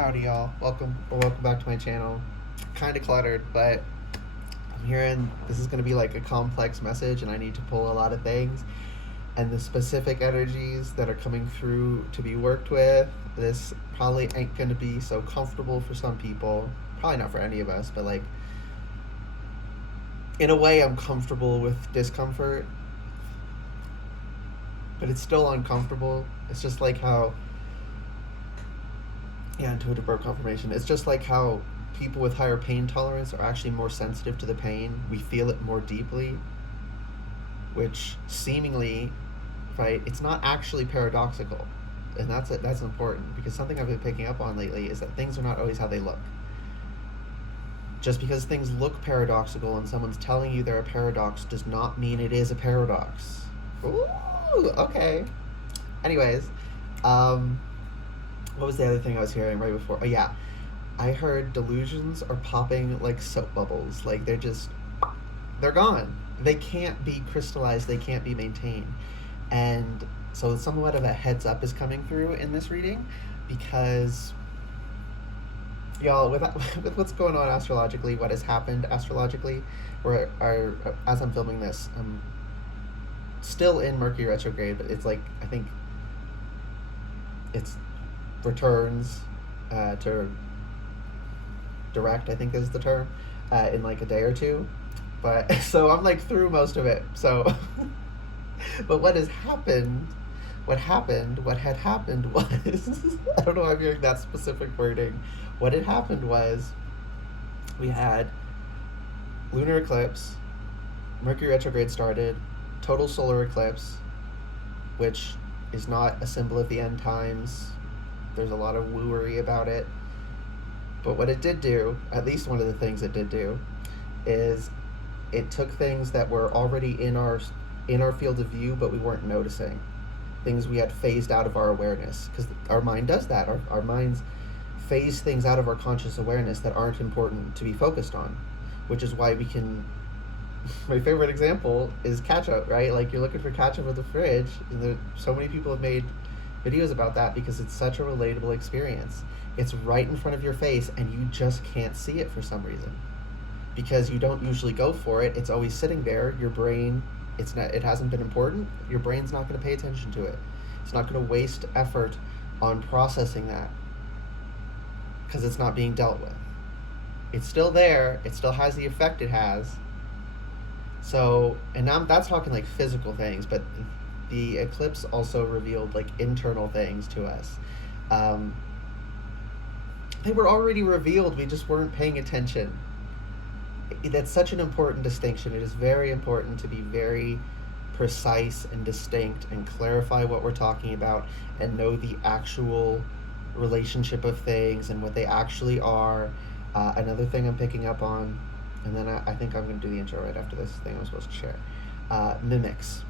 Howdy, y'all. Welcome back to my channel. Kind of cluttered, but I'm hearing this is going to be like a complex message, and I need to pull a lot of things. And the specific energies that are coming through to be worked with, this probably ain't going to be so comfortable for some people. Probably not for any of us, but like, in a way, I'm comfortable with discomfort, but it's still uncomfortable. It's just like how intuitive birth confirmation. It's just like how people with higher pain tolerance are actually more sensitive to the pain. We feel it more deeply, which seemingly, right? It's not actually paradoxical, and that's important because something I've been picking up on lately is that things are not always how they look. Just because things look paradoxical and someone's telling you they're a paradox does not mean it is a paradox. Ooh, okay. Anyways, what was the other thing I was hearing right before? Oh yeah, I heard delusions are popping like soap bubbles. Like they're gone. They can't be crystallized. They can't be maintained. And so somewhat of a heads up is coming through in this reading, because y'all, with what's going on astrologically, what has happened astrologically, as I'm filming this, I'm still in Mercury retrograde, but it's like I think it's returns to direct, I think is the term, in like a day or two. But so I'm like through most of it. So, but what had happened was, I don't know if I'm hearing that specific wording. What had happened was we had lunar eclipse, Mercury retrograde started, total solar eclipse, which is not a symbol of the end times. There's a lot of wooery about it. But what it did do, at least one of the things it did do, is it took things that were already in our field of view, but we weren't noticing. Things we had phased out of our awareness. Because our mind does that. Our minds phase things out of our conscious awareness that aren't important to be focused on. Which is why we can... My favorite example is ketchup, right? Like, you're looking for ketchup in the fridge, and so many people have made videos about that because it's such a relatable experience. It's right in front of your face, and you just can't see it for some reason. Because you don't usually go for it. It's always sitting there. Your brain, it hasn't been important. Your brain's not going to pay attention to it. It's not going to waste effort on processing that because it's not being dealt with. It's still there. It still has the effect it has. So, and that's talking like physical things, but the eclipse also revealed like internal things to us. They were already revealed, we just weren't paying attention. That's such an important distinction. It is very important to be very precise and distinct and clarify what we're talking about and know the actual relationship of things and what they actually are. Another thing I'm picking up on, and then I think I'm going to do the intro right after this thing I'm supposed to share. Mimics.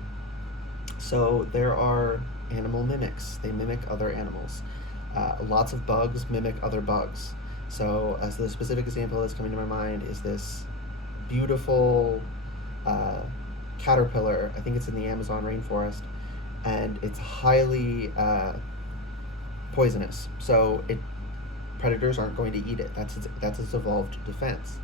So there are animal mimics. They mimic other animals. Lots of bugs mimic other bugs. So as the specific example that's coming to my mind is this beautiful caterpillar. I think it's in the Amazon rainforest, and it's highly poisonous. So predators aren't going to eat it. That's its evolved defense.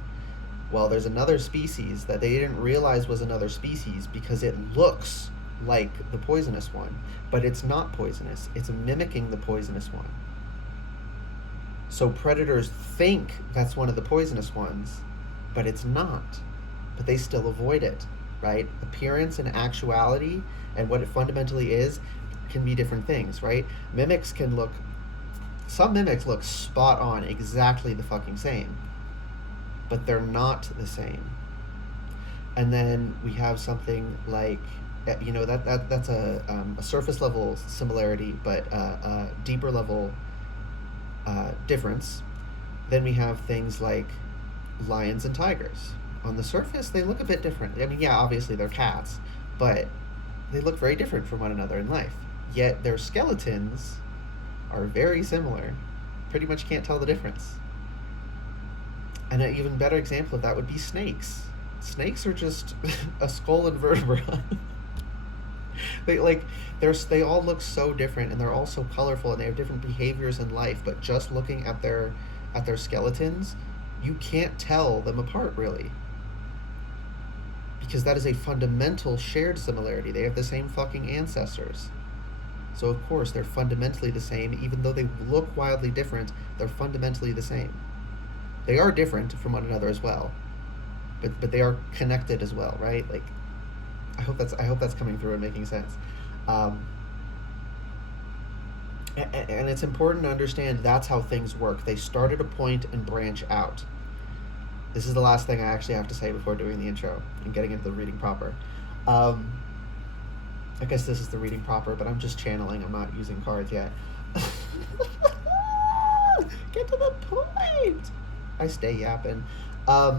Well, there's another species that they didn't realize was another species because it looks like the poisonous one, but it's not poisonous. It's mimicking the poisonous one. So predators think that's one of the poisonous ones, but it's not. But they still avoid it, right? Appearance and actuality and what it fundamentally is can be different things, right? Some mimics look spot on, exactly the fucking same, but they're not the same. And then we have something like, that's a surface level similarity, but a deeper level difference. Then we have things like lions and tigers. On the surface, they look a bit different. I mean, yeah, obviously they're cats, but they look very different from one another in life. Yet their skeletons are very similar. Pretty much can't tell the difference. And an even better example of that would be snakes. Snakes are just a skull and vertebra. They like they all look so different, and they're all so colorful, and they have different behaviors in life. But just looking at their skeletons, you can't tell them apart really, because that is a fundamental shared similarity. They have the same fucking ancestors. So of course they're fundamentally the same, even though they look wildly different. They're fundamentally the same. They are different from one another as well, but they are connected as well, right? Like, I hope that's coming through and making sense. And it's important to understand that's how things work. They start at a point and branch out. This is the last thing I actually have to say before doing the intro and getting into the reading proper. I guess this is the reading proper, but I'm just channeling. I'm not using cards yet. Get to the point. I stay yapping. I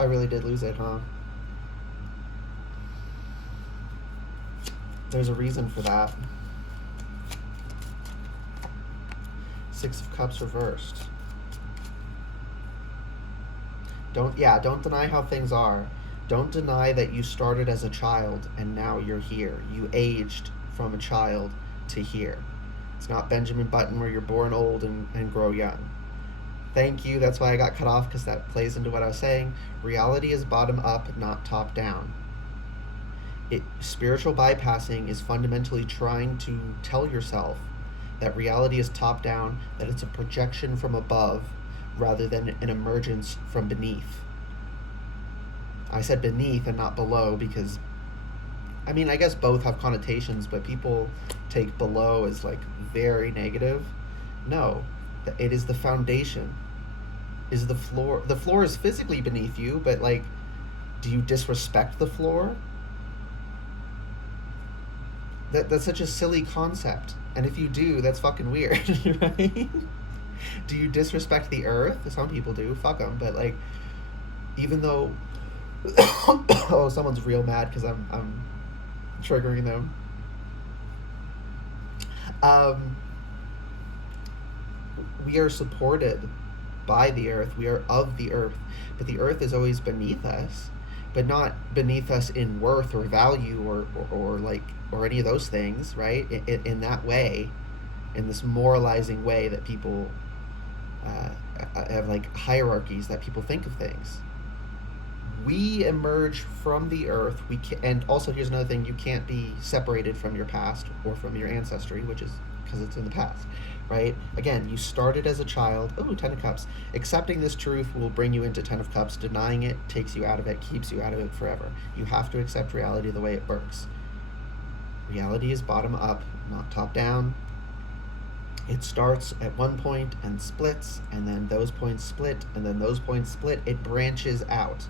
really did lose it, huh? There's a reason for that. Six of Cups reversed. Don't deny how things are. Don't deny that you started as a child and now you're here. You aged from a child to here. It's not Benjamin Button where you're born old and grow young. Thank you. That's why I got cut off, because that plays into what I was saying. Reality is bottom up, not top down. Spiritual bypassing is fundamentally trying to tell yourself that reality is top down, that it's a projection from above rather than an emergence from beneath. I said beneath and not below because, I mean, I guess both have connotations, but people take below as like very negative. No, it is the foundation, is the floor. The floor is physically beneath you, but like, do you disrespect the floor? That's such a silly concept. And if you do, that's fucking weird, right? Do you disrespect the earth? Some people do. Fuck them. But like, even though, oh, someone's real mad because I'm triggering them. We are supported by the earth. We are of the earth, but the earth is always beneath us, but not beneath us in worth or value or like or any of those things, right? In that way, in this moralizing way that people have like hierarchies that people think of things. We emerge from the earth. And also here's another thing: you can't be separated from your past or from your ancestry, which is because it's in the past, right? Again, you started as a child. Oh, 10 of Cups. Accepting this truth will bring you into 10 of Cups. Denying it takes you out of it, keeps you out of it forever. You have to accept reality the way it works. Reality is bottom up, not top down. It starts at one point and splits, and then those points split, and then those points split. It branches out.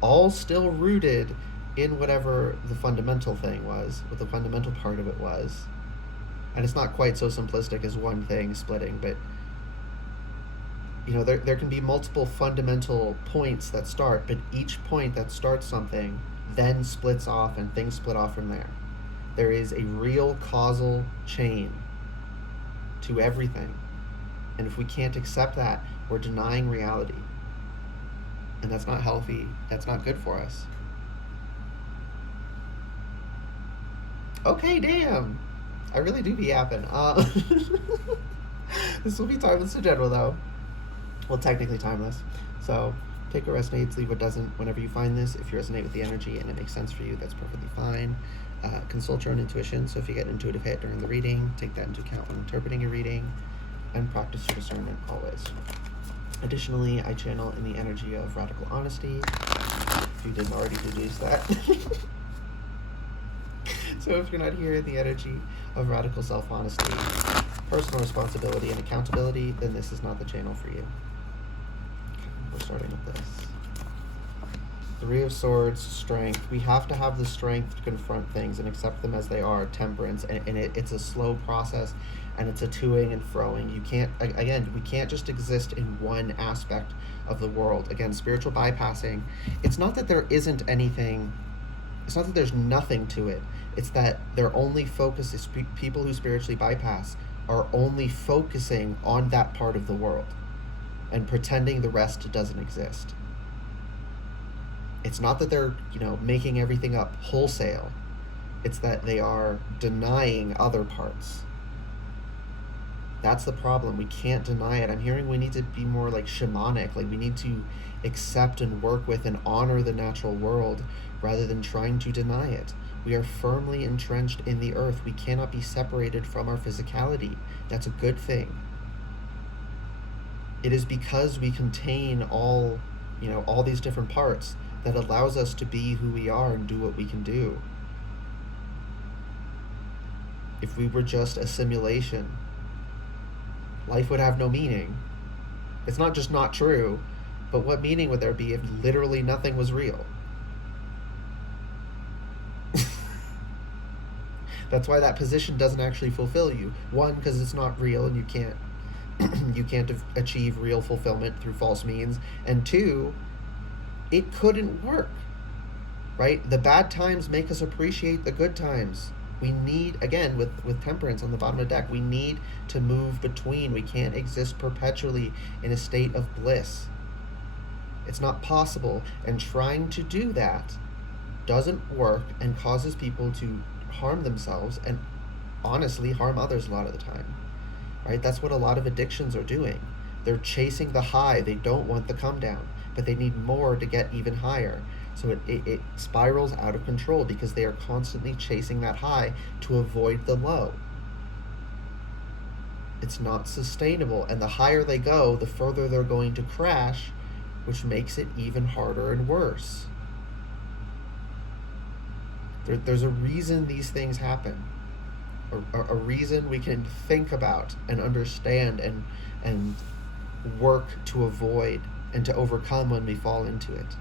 All still rooted in whatever the fundamental thing was, what the fundamental part of it was. And it's not quite so simplistic as one thing splitting, but you know, there can be multiple fundamental points that start, but each point that starts something then splits off and things split off from there. There is a real causal chain to everything. And if we can't accept that, we're denying reality. And that's not healthy. That's not good for us. Okay, damn. I really do be yapping. This will be timeless in general, though. Well, technically timeless. So take what resonates, leave what doesn't. Whenever you find this, if you resonate with the energy and it makes sense for you, that's perfectly fine. Consult your own intuition. So if you get an intuitive hit during the reading, take that into account when interpreting your reading, and practice your discernment always. Additionally, I channel in the energy of radical honesty, if you didn't already deduce that. So if you're not here in the energy of radical self-honesty, personal responsibility, and accountability, then this is not the channel for you. Okay, we're starting with this. Three of Swords, strength. We have to have the strength to confront things and accept them as they are. Temperance, and it's a slow process, and it's a toing and froing. You can't, again, we can't just exist in one aspect of the world. Again, spiritual bypassing, it's not that there isn't anything, it's not that there's nothing to it. It's that their only focus is people who spiritually bypass are only focusing on that part of the world and pretending the rest doesn't exist. It's not that they're, making everything up wholesale. It's that they are denying other parts. That's the problem. We can't deny it. I'm hearing we need to be more like shamanic. Like we need to accept and work with and honor the natural world rather than trying to deny it. We are firmly entrenched in the earth. We cannot be separated from our physicality. That's a good thing. It is because we contain all these different parts that allows us to be who we are and do what we can do. If we were just a simulation, life would have no meaning. It's not just not true, but what meaning would there be if literally nothing was real? That's why that position doesn't actually fulfill you. One, because it's not real and you can't achieve real fulfillment through false means. And two, it couldn't work. Right? The bad times make us appreciate the good times. We need, again, with temperance on the bottom of the deck, we need to move between. We can't exist perpetually in a state of bliss. It's not possible. And trying to do that doesn't work and causes people to harm themselves and honestly harm others a lot of the time. Right? That's what a lot of addictions are doing. They're chasing the high. They don't want the come down, but they need more to get even higher. So it spirals out of control because they are constantly chasing that high to avoid the low. It's not sustainable. And the higher they go, the further they're going to crash, which makes it even harder and worse. There's a reason these things happen. A reason we can think about and understand and work to avoid and to overcome when we fall into it.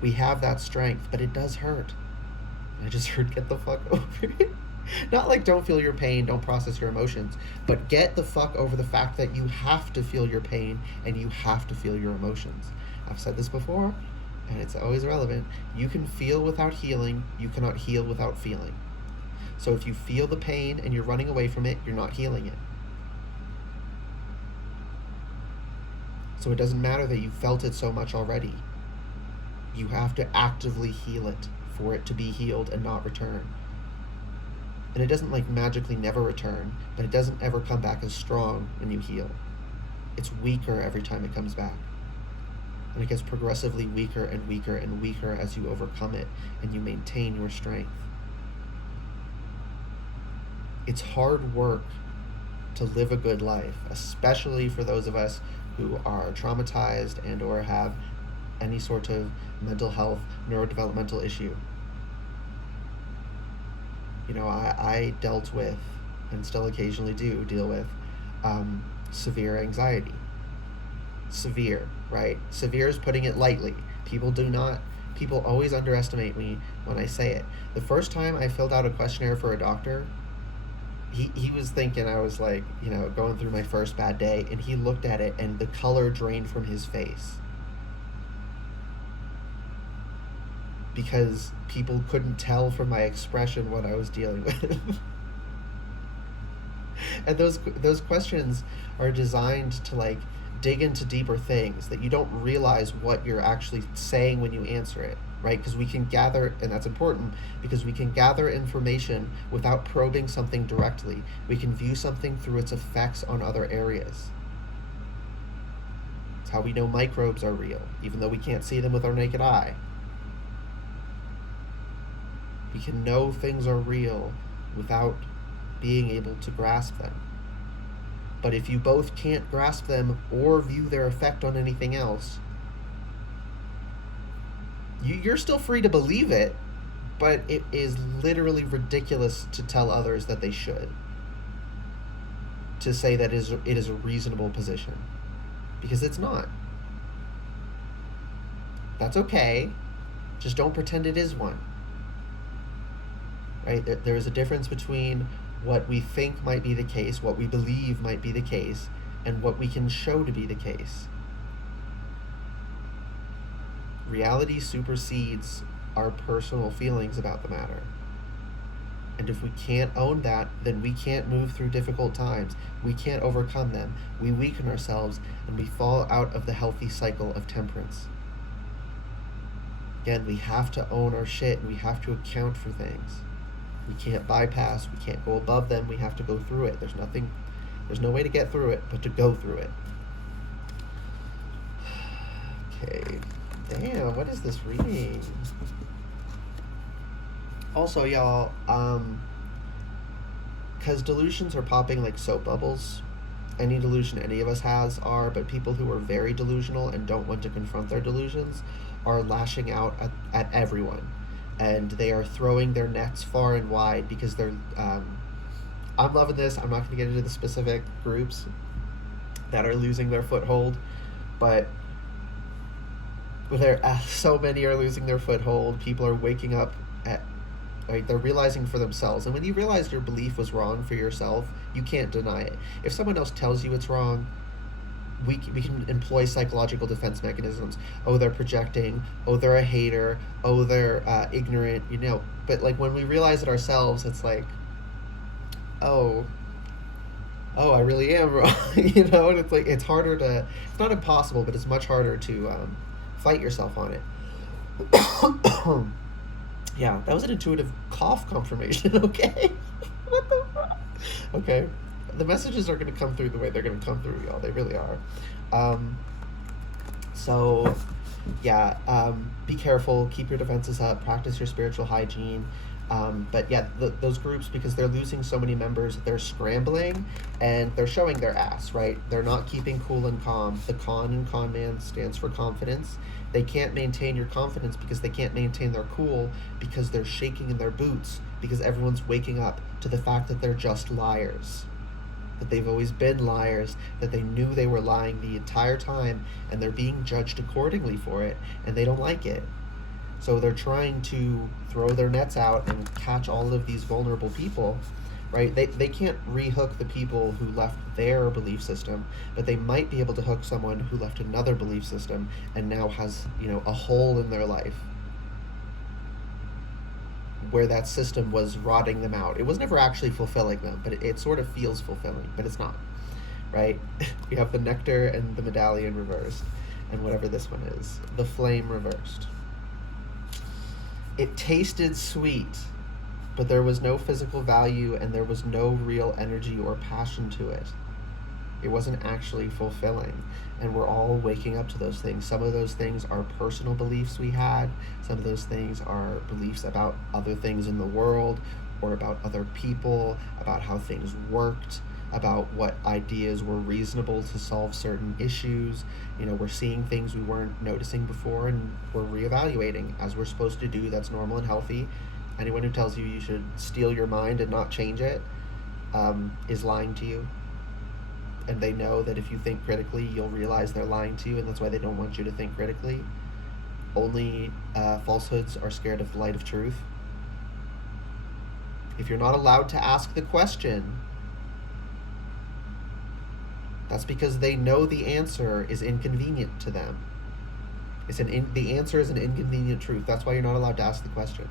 We have that strength, but it does hurt. I just heard get the fuck over it. Not like don't feel your pain, don't process your emotions, but get the fuck over the fact that you have to feel your pain and you have to feel your emotions. I've said this before, and it's always relevant. You can feel without healing. You cannot heal without feeling. So if you feel the pain and you're running away from it, you're not healing it. So it doesn't matter that you felt it so much already. You have to actively heal it for it to be healed and not return. And it doesn't like magically never return, but it doesn't ever come back as strong when you heal. It's weaker every time it comes back. And it gets progressively weaker and weaker and weaker as you overcome it and you maintain your strength. It's hard work to live a good life, especially for those of us who are traumatized and or have any sort of mental health, neurodevelopmental issue. I dealt with, and still occasionally do deal with, severe anxiety. Severe, right? Severe is putting it lightly. People always underestimate me when I say it. The first time I filled out a questionnaire for a doctor, he was thinking I was like, going through my first bad day, and he looked at it and the color drained from his face. Because people couldn't tell from my expression what I was dealing with. And those questions are designed to like dig into deeper things that you don't realize what you're actually saying when you answer it, right? Because we can gather, and that's important, because we can gather information without probing something directly. We can view something through its effects on other areas. It's how we know microbes are real, even though we can't see them with our naked eye. We can know things are real without being able to grasp them. But if you both can't grasp them or view their effect on anything else, you're still free to believe it, but it is literally ridiculous to tell others that they should. To say that it is a reasonable position. Because it's not. That's okay. Just don't pretend it is one. Right? There is a difference between what we think might be the case, what we believe might be the case, and what we can show to be the case. Reality supersedes our personal feelings about the matter. And if we can't own that, then we can't move through difficult times. We can't overcome them. We weaken ourselves and we fall out of the healthy cycle of temperance. Again, we have to own our shit and we have to account for things. We can't bypass, we can't go above them, we have to go through it. There's no way to get through it but to go through it. Okay. Damn, what is this reading? Also, y'all, because delusions are popping like soap bubbles. Any delusion any of us has are, but people who are very delusional and don't want to confront their delusions are lashing out at everyone. And they are throwing their nets far and wide because they're. I'm loving this. I'm not going to get into the specific groups that are losing their foothold, but so many are losing their foothold. People are waking up at. Right, they're realizing for themselves, and when you realize your belief was wrong for yourself, you can't deny it. If someone else tells you it's wrong, we can employ psychological defense mechanisms. Oh, they're projecting. Oh, they're a hater. Oh, they're ignorant. But like when we realize it ourselves, it's like, oh, I really am wrong. And it's like it's harder to. It's not impossible, but it's much harder to fight yourself on it. Yeah, that was an intuitive cough confirmation, okay? What the fuck? Okay. The messages are going to come through the way they're going to come through, y'all. They really are. So, yeah, be careful. Keep your defenses up. Practice your spiritual hygiene. But yeah, those groups, because they're losing so many members, they're scrambling and they're showing their ass, right? They're not keeping cool and calm. The con in con man stands for confidence. They can't maintain your confidence because they can't maintain their cool because they're shaking in their boots because everyone's waking up to the fact that they're just liars. That they've always been liars, that they knew they were lying the entire time and they're being judged accordingly for it and they don't like it. So they're trying to throw their nets out and catch all of these vulnerable people, right? They can't rehook the people who left their belief system, but they might be able to hook someone who left another belief system and now has, a hole in their life where that system was rotting them out. It was never actually fulfilling them, but it sort of feels fulfilling, but it's not, right? We have the nectar and the medallion reversed, and whatever this one is, the flame reversed. It tasted sweet, but there was no physical value and there was no real energy or passion to it. It wasn't actually fulfilling. And we're all waking up to those things. Some of those things are personal beliefs we had. Some of those things are beliefs about other things in the world or about other people, about how things worked, about what ideas were reasonable to solve certain issues. We're seeing things we weren't noticing before and we're reevaluating as we're supposed to do. That's normal and healthy. Anyone who tells you you should steal your mind and not change it is lying to you. And they know that if you think critically, you'll realize they're lying to you, and that's why they don't want you to think critically. Only falsehoods are scared of the light of truth. If you're not allowed to ask the question, that's because they know the answer is inconvenient to them. The answer is an inconvenient truth. That's why you're not allowed to ask the question.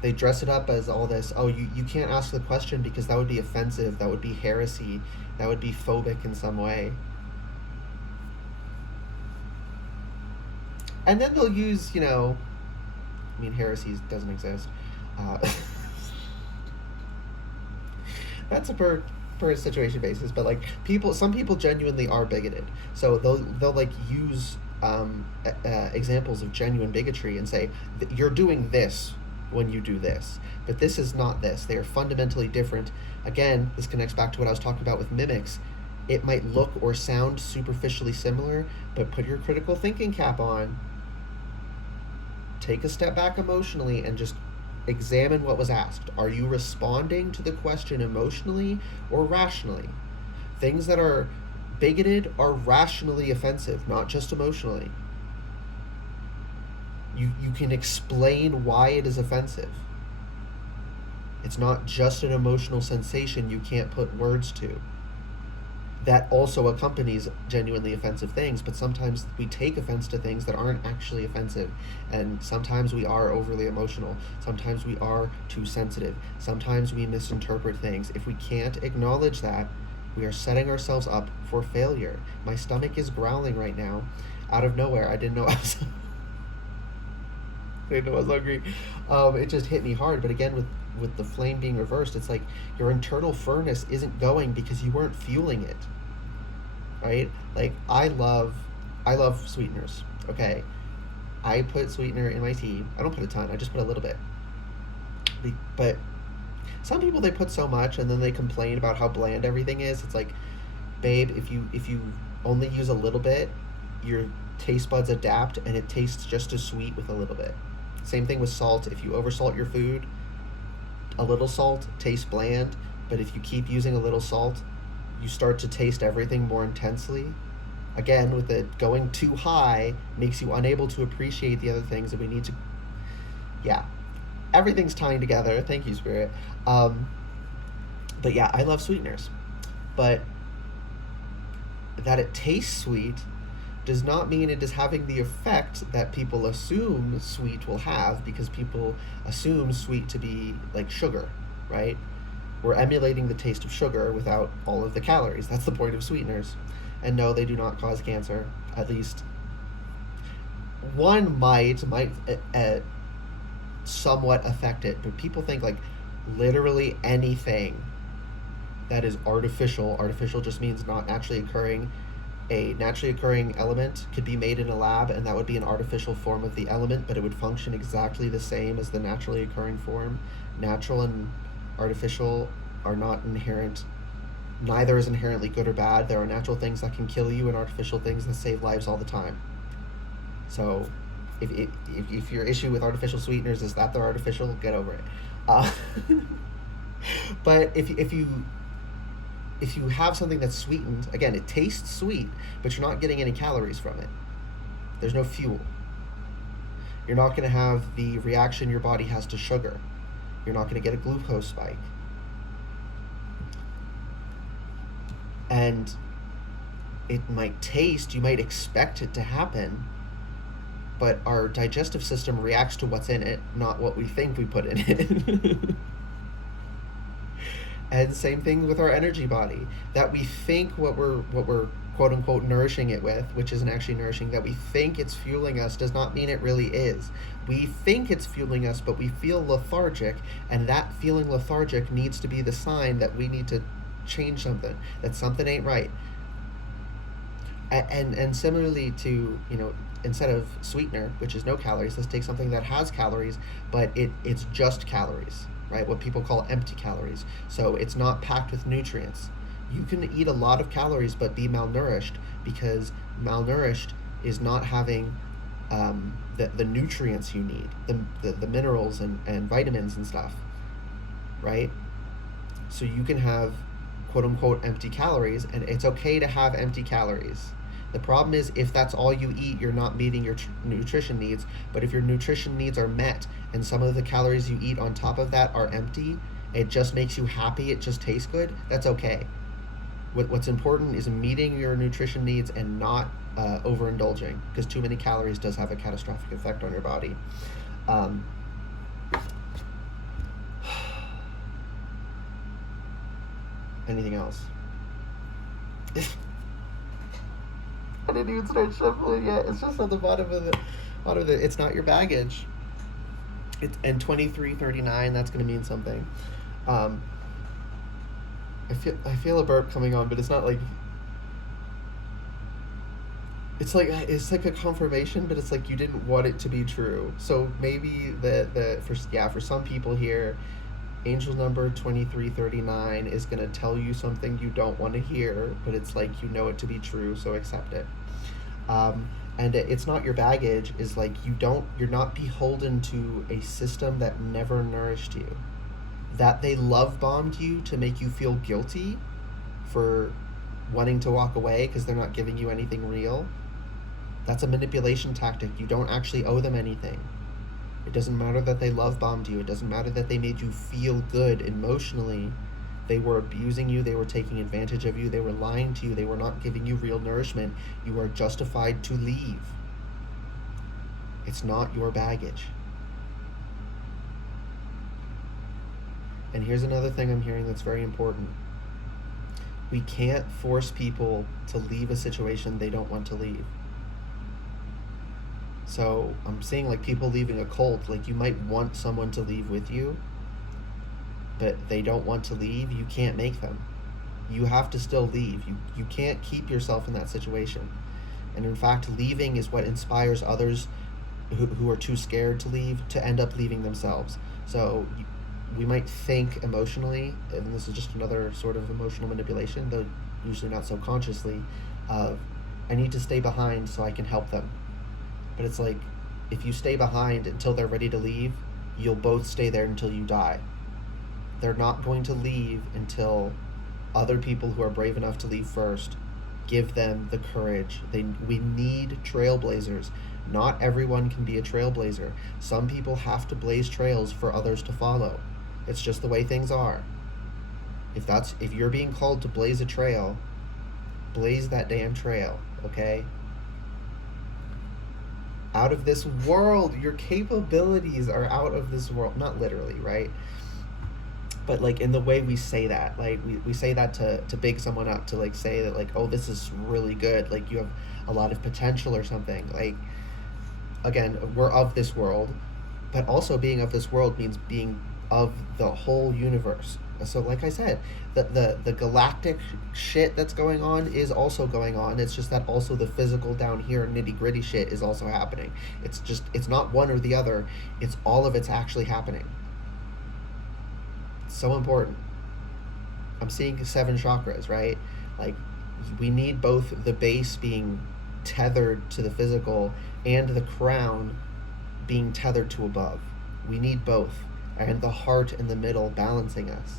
They dress it up as all this, you can't ask the question because that would be offensive, that would be heresy, that would be phobic in some way. And then they'll use, heresy doesn't exist. That's a per situation basis, but like some people genuinely are bigoted, so they'll like use examples of genuine bigotry and say you're doing this when you do this, but this is not this. They are fundamentally different. Again, this connects back to what I was talking about with mimics. It might look or sound superficially similar, but put your critical thinking cap on, take a step back emotionally, and just examine what was asked. Are you responding to the question emotionally or rationally? Things that are bigoted are rationally offensive, not just emotionally. You can explain why it is offensive. It's not just an emotional sensation you can't put words to. That also accompanies genuinely offensive things, but sometimes we take offense to things that aren't actually offensive, and sometimes we are overly emotional, sometimes we are too sensitive, sometimes we misinterpret things. If we can't acknowledge that, we are setting ourselves up for failure. My stomach is growling right now. out of nowhere. I didn't know I was. I didn't know I was hungry. It just hit me hard. But again, with the flame being reversed, it's like your internal furnace isn't going because you weren't fueling it, right? Like I love sweeteners. Okay, I put sweetener in my tea. I don't put a ton. I just put a little bit. But some people, they put so much and then they complain about how bland everything is. It's like, babe, if you only use a little bit, your taste buds adapt and it tastes just as sweet with a little bit. Same thing with salt. If you oversalt your food, a little salt tastes bland, but if you keep using a little salt, you start to taste everything more intensely. Again, with it going too high makes you unable to appreciate the other things that we need to. Yeah, everything's tying together. Thank you, Spirit. Um, but yeah, I love sweeteners, but that it tastes sweet does not mean it is having the effect that people assume sweet will have, because people assume sweet to be like sugar, right? We're emulating the taste of sugar without all of the calories. That's the point of sweeteners. And no, they do not cause cancer. At least one might somewhat affect it, but people think like literally anything that is artificial. Artificial just means not naturally occurring. A naturally occurring element could be made in a lab, and that would be an artificial form of the element, but it would function exactly the same as the naturally occurring form. Natural and artificial are not inherent. Neither is inherently good or bad. There are natural things that can kill you and artificial things that save lives all the time. So if your issue with artificial sweeteners is that they're artificial, get over it. Uh, but if you have something that's sweetened, again, it tastes sweet, but you're not getting any calories from it. There's no fuel. You're not going to have the reaction your body has to sugar. You're not going to get a glucose spike. And it might taste, you might expect it to happen, but our digestive system reacts to what's in it, not what we think we put in it. And same thing with our energy body. That we think what we're quote unquote nourishing it with, which isn't actually nourishing, that we think it's fueling us does not mean it really is. We think it's fueling us, but we feel lethargic, and that feeling lethargic needs to be the sign that we need to change something, that something ain't right. And similarly to, instead of sweetener, which is no calories, let's take something that has calories, but it's just calories, right? What people call empty calories. So it's not packed with nutrients. You can eat a lot of calories but be malnourished, because malnourished is not having the nutrients you need, the minerals and vitamins and stuff, right? So you can have quote unquote empty calories, and it's okay to have empty calories. The problem is if that's all you eat, you're not meeting your nutrition needs. But if your nutrition needs are met and some of the calories you eat on top of that are empty, it just makes you happy, it just tastes good, that's okay. What's important is meeting your nutrition needs and not overindulging, because too many calories does have a catastrophic effect on your body. Anything else? I didn't even start shuffling yet. It's just on the bottom of the. It's not your baggage. And 2339. That's going to mean something. I feel a burp coming on, but it's not like. It's like a confirmation, but it's like you didn't want it to be true. So maybe for some people here, angel number 2339 is going to tell you something you don't want to hear, but it's like you know it to be true, so accept it. And it's not your baggage, is like you're not beholden to a system that never nourished you. That they love bombed you to make you feel guilty for wanting to walk away because they're not giving you anything real. That's a manipulation tactic. You don't actually owe them anything. It doesn't matter that they love bombed you. It doesn't matter that they made you feel good emotionally. They were abusing you. They were taking advantage of you. They were lying to you. They were not giving you real nourishment. You are justified to leave. It's not your baggage. And here's another thing I'm hearing that's very important. We can't force people to leave a situation they don't want to leave. So I'm seeing like people leaving a cult. Like you might want someone to leave with you, but they don't want to leave. You can't make them. You have to still leave. You can't keep yourself in that situation. And in fact, leaving is what inspires others who are too scared to leave to end up leaving themselves. So we might think emotionally, and this is just another sort of emotional manipulation, though usually not so consciously, of I need to stay behind so I can help them. But it's like if you stay behind until they're ready to leave, you'll both stay there until you die. They're not going to leave until other people who are brave enough to leave first give them the courage. We need trailblazers. Not everyone can be a trailblazer. Some people have to blaze trails for others to follow. It's just the way things are. If you're being called to blaze a trail, blaze that damn trail, okay? Out of this world. Your capabilities are out of this world. Not literally, right? But like in the way we say that, like we say that to big someone up, to like say that like, oh, this is really good, like you have a lot of potential or something. Like again, we're of this world, but also being of this world means being of the whole universe. So like I said, the galactic shit that's going on is also going on. It's just that also the physical down here nitty gritty shit is also happening. It's not one or the other. It's all of it's actually happening. So important. I'm seeing 7 chakras, right? Like we need both the base being tethered to the physical and the crown being tethered to above. We need both, and the heart in the middle balancing us,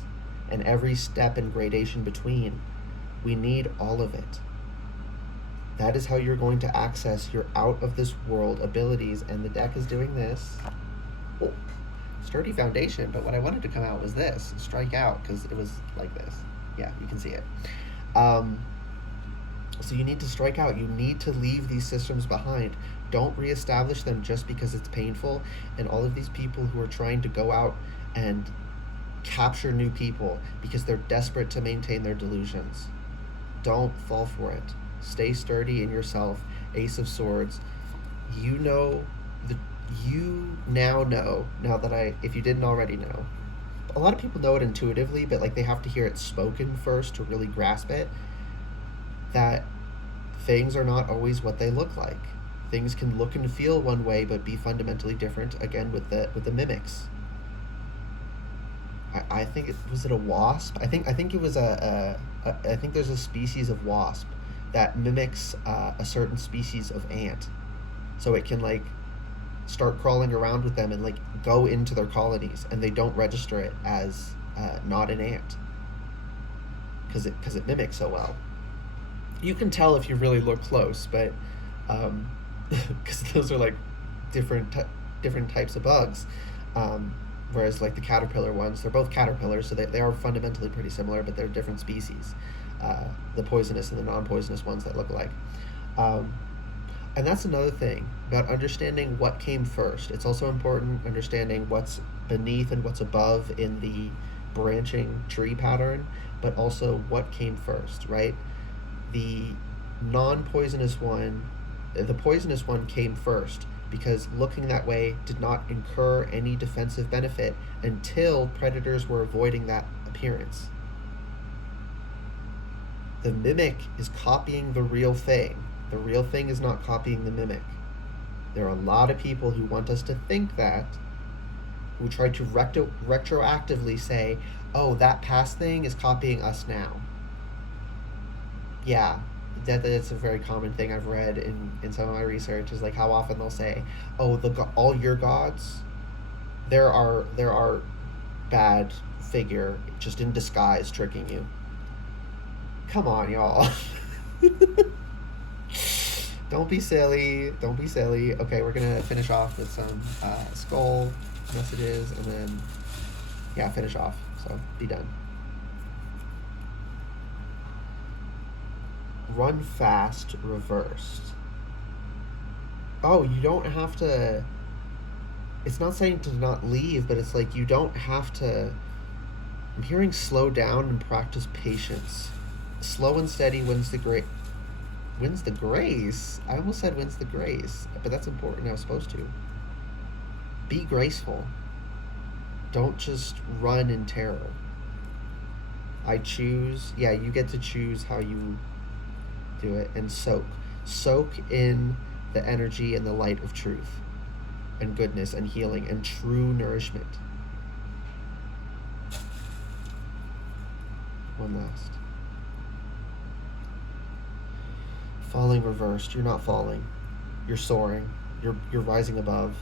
and every step and gradation between. We need all of it. That is how you're going to access your out of this world abilities, and the deck is doing this. Oh, sturdy foundation, but what I wanted to come out was this, strike out, because it was like this. Yeah, you can see it. So you need to strike out. You need to leave these systems behind. Don't reestablish them just because it's painful. And all of these people who are trying to go out and capture new people because they're desperate to maintain their delusions, don't fall for it. Stay sturdy in yourself. Ace of Swords. You now know, if you didn't already know, a lot of people know it intuitively, but like they have to hear it spoken first to really grasp it, that things are not always what they look like. Things can look and feel one way but be fundamentally different, again with the mimics. I think was it a wasp? I think it was I think there's a species of wasp that mimics a certain species of ant, so it can like start crawling around with them and like go into their colonies, and they don't register it as not an ant because it mimics so well. You can tell if you really look close, but because those are like different types of bugs. Whereas like the caterpillar ones, they're both caterpillars, so they are fundamentally pretty similar, but they're different species. The poisonous and the non-poisonous ones that look alike. And that's another thing about understanding what came first. It's also important understanding what's beneath and what's above in the branching tree pattern, but also what came first, right? The non-poisonous one, the poisonous one came first because looking that way did not incur any defensive benefit until predators were avoiding that appearance. The mimic is copying the real thing. The real thing is not copying the mimic. There are a lot of people who want us to think that, who try to retroactively say, oh, that past thing is copying us now. Yeah, that's a very common thing I've read in some of my research, is like how often they'll say, oh, all your gods, there are bad figure just in disguise tricking you. Come on, y'all. Don't be silly. Okay, we're gonna finish off with some skull messages, and then finish off. So be done. Run fast, reversed. Oh, you don't have to. It's not saying to not leave, but it's like you don't have to. I'm hearing slow down and practice patience. Slow and steady wins the Wins the grace. I almost said wins the grace, but that's important. I was supposed to. Be graceful. Don't just run in terror. I choose. Yeah, you get to choose how you do it, and soak in the energy and the light of truth and goodness and healing and true nourishment. One last. Falling reversed. You're not falling. You're soaring. You're rising above.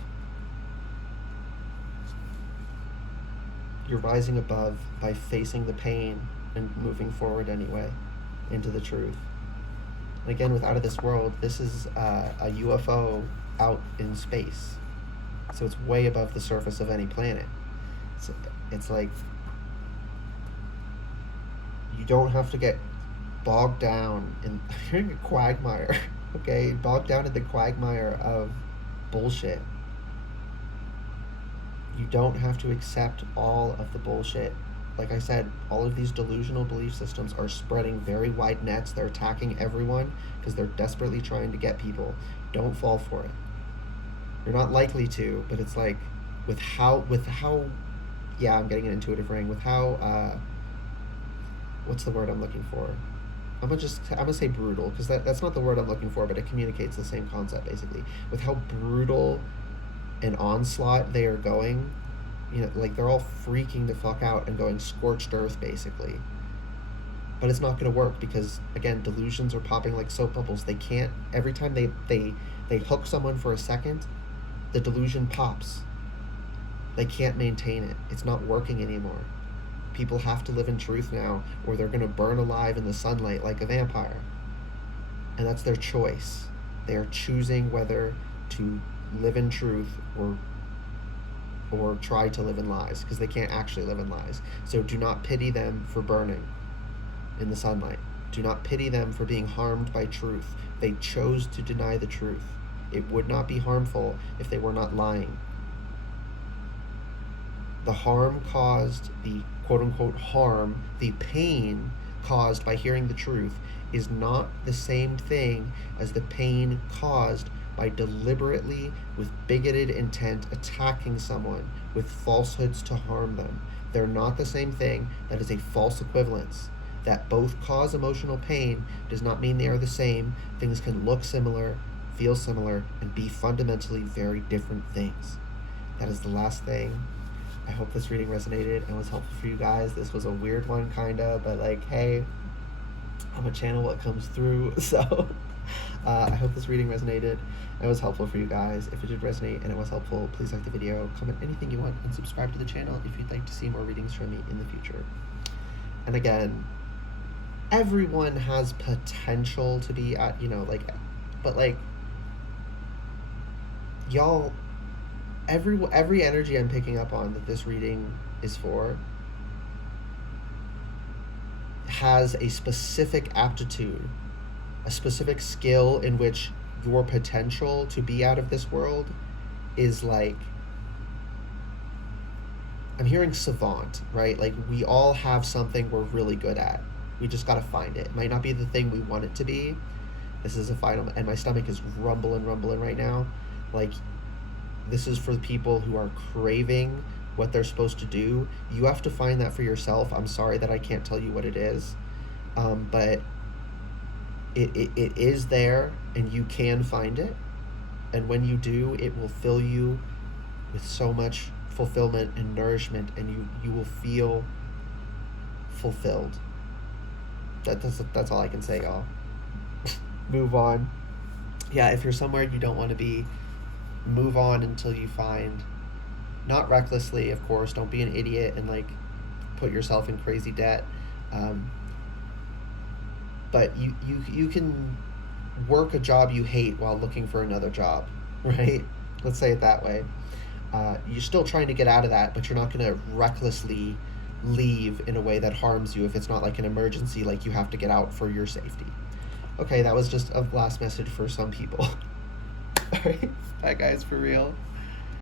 You're rising above by facing the pain and moving forward anyway into the truth. And again, with Out of This World, this is a UFO out in space. So it's way above the surface of any planet. So it's like you don't have to get bogged down in I'm hearing a quagmire, okay? Bogged down in the quagmire of bullshit. You don't have to accept all of the bullshit. Like I said, all of these delusional belief systems are spreading very wide nets. They're attacking everyone because they're desperately trying to get people. Don't fall for it. You're not likely to, but it's like with how yeah, I'm getting an intuitive ring, with how what's the word I'm looking for? I'm gonna say brutal, because that's not the word I'm looking for, but it communicates the same concept basically. With how brutal an onslaught they are going, you know, like they're all freaking the fuck out and going scorched earth basically. But it's not going to work because again, delusions are popping like soap bubbles. They can't, every time they hook someone for a second, the delusion pops. They can't maintain it. It's not working anymore. People have to live in truth now, or they're going to burn alive in the sunlight like a vampire. And that's their choice. They are choosing whether to live in truth or try to live in lies, because they can't actually live in lies. So do not pity them for burning in the sunlight. Do not pity them for being harmed by truth. They chose to deny the truth. It would not be harmful if they were not lying. The harm caused, the quote-unquote harm, the pain caused by hearing the truth is not the same thing as the pain caused by deliberately, with bigoted intent, attacking someone with falsehoods to harm them. They're not the same thing. That is a false equivalence. That both cause emotional pain does not mean they are the same. Things can look similar, feel similar, and be fundamentally very different things. That is the last thing. I hope this reading resonated and was helpful for you guys. This was a weird one, kinda, but like, hey, I'm a channel what comes through, so I hope this reading resonated and was helpful for you guys. If it did resonate and it was helpful, please like the video, comment anything you want, and subscribe to the channel if you'd like to see more readings from me in the future. And again, everyone has potential to be at, you know, like, but like, y'all, every energy I'm picking up on that this reading is for has a specific aptitude, a specific skill in which your potential to be out of this world is like, I'm hearing savant, right? Like we all have something we're really good at. We just got to find it. It might not be the thing we want it to be. This is a final, and my stomach is rumbling right now. Like, this is for the people who are craving what they're supposed to do. You have to find that for yourself. I'm sorry that I can't tell you what it is. But it is there, and you can find it. And when you do, it will fill you with so much fulfillment and nourishment, and you will feel fulfilled. That's all I can say, y'all. Move on. Yeah, if you're somewhere you don't want to be, move on until you find, not recklessly, of course, don't be an idiot and like put yourself in crazy debt, but you can work a job you hate while looking for another job, right? Let's say it that way. You're still trying to get out of that, but you're not going to recklessly leave in a way that harms you if it's not like an emergency, like you have to get out for your safety. Okay, that was just a last message for some people. All right, bye guys, for real.